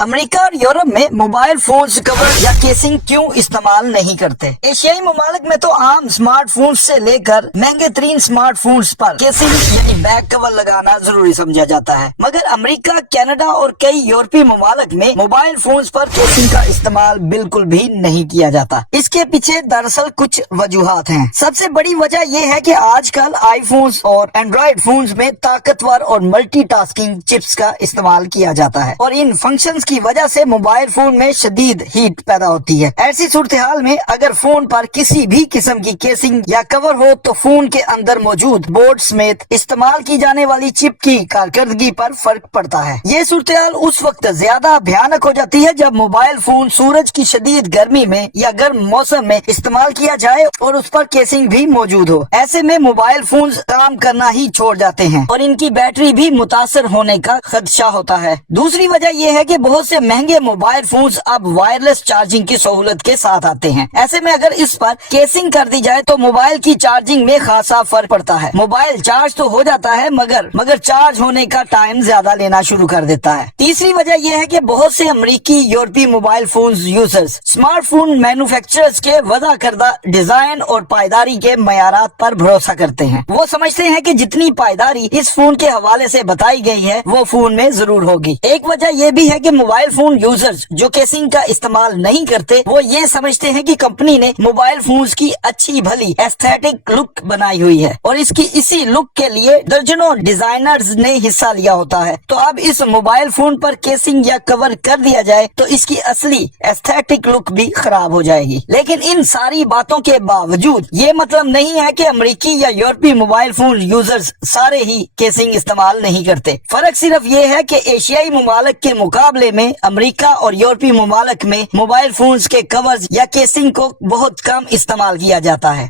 امریکہ اور یورپ میں mobile phones کور یا کیسنگ کیوں استعمال نہیں کرتے؟ ایشیائی ممالک میں تو عام سمارٹ فونز سے لے کر مہنگے ترین سمارٹ فونز پر کیسنگ یعنی بیک کور لگانا ضروری سمجھا جاتا ہے، مگر امریکہ، کینیڈا اور کئی یورپی ممالک میں موبائل فونز پر کیسنگ کا استعمال بالکل بھی نہیں کیا جاتا۔ اس کے پیچھے دراصل کچھ وجوہات ہیں۔ سب سے بڑی وجہ یہ ہے کہ آج کل آئی فونز اور اینڈرائیڈ فونز میں طاقتور اور ملٹی ٹاسکنگ چپس کا استعمال کیا جاتا ہے، اور ان فنکشنز کی وجہ سے موبائل فون میں شدید ہیٹ پیدا ہوتی ہے۔ ایسی صورتحال میں اگر فون پر کسی بھی قسم کی کیسنگ یا کور ہو تو فون کے اندر موجود بورڈ سمیت استعمال کی جانے والی چپ کی کارکردگی پر فرق پڑتا ہے۔ یہ صورتحال اس وقت زیادہ بھیانک ہو جاتی ہے جب موبائل فون سورج کی شدید گرمی میں یا گرم موسم میں استعمال کیا جائے اور اس پر کیسنگ بھی موجود ہو۔ ایسے میں موبائل فونز کام کرنا ہی چھوڑ جاتے ہیں اور ان کی بیٹری بھی متاثر ہونے کا خدشہ ہوتا ہے۔ دوسری وجہ یہ ہے کہ بہت سے مہنگے موبائل فونز اب وائرلیس چارجنگ کی سہولت کے ساتھ آتے ہیں۔ ایسے میں اگر اس پر کیسنگ کر دی جائے تو موبائل کی چارجنگ میں خاصا فرق پڑتا ہے۔ موبائل چارج تو ہو جاتا ہے مگر چارج ہونے کا ٹائم زیادہ لینا شروع کر دیتا ہے۔ تیسری وجہ یہ ہے کہ بہت سے امریکی، یورپی mobile phones users smart phone manufacturers کے وضع کردہ ڈیزائن اور پائیداری کے معیارات پر بھروسہ کرتے ہیں۔ وہ سمجھتے ہیں کہ جتنی پائیداری اس فون کے حوالے سے بتائی گئی ہے وہ فون میں ضرور ہوگی۔ ایک وجہ یہ بھی ہے کہ موبائل فون یوزرز جو کیسنگ کا استعمال نہیں کرتے وہ یہ سمجھتے ہیں کہ کمپنی نے موبائل فونز کی اچھی بھلی ایستھیٹک لک بنائی ہوئی ہے اور اسی لک کے لیے درجنوں ڈیزائنرز نے حصہ لیا ہوتا ہے، تو اب اس موبائل فون پر کیسنگ یا کور کر دیا جائے تو اس کی اصلی ایستھیٹک لک بھی خراب ہو جائے گی۔ لیکن ان ساری باتوں کے باوجود یہ مطلب نہیں ہے کہ امریکی یا یورپی موبائل فون یوزرز سارے ہی کیسنگ استعمال نہیں کرتے۔ فرق صرف یہ ہے کہ ایشیائی ممالک کے مقابلے میں امریکہ اور یورپی ممالک میں موبائل فونز کے کورز یا کیسنگ کو بہت کم استعمال کیا جاتا ہے۔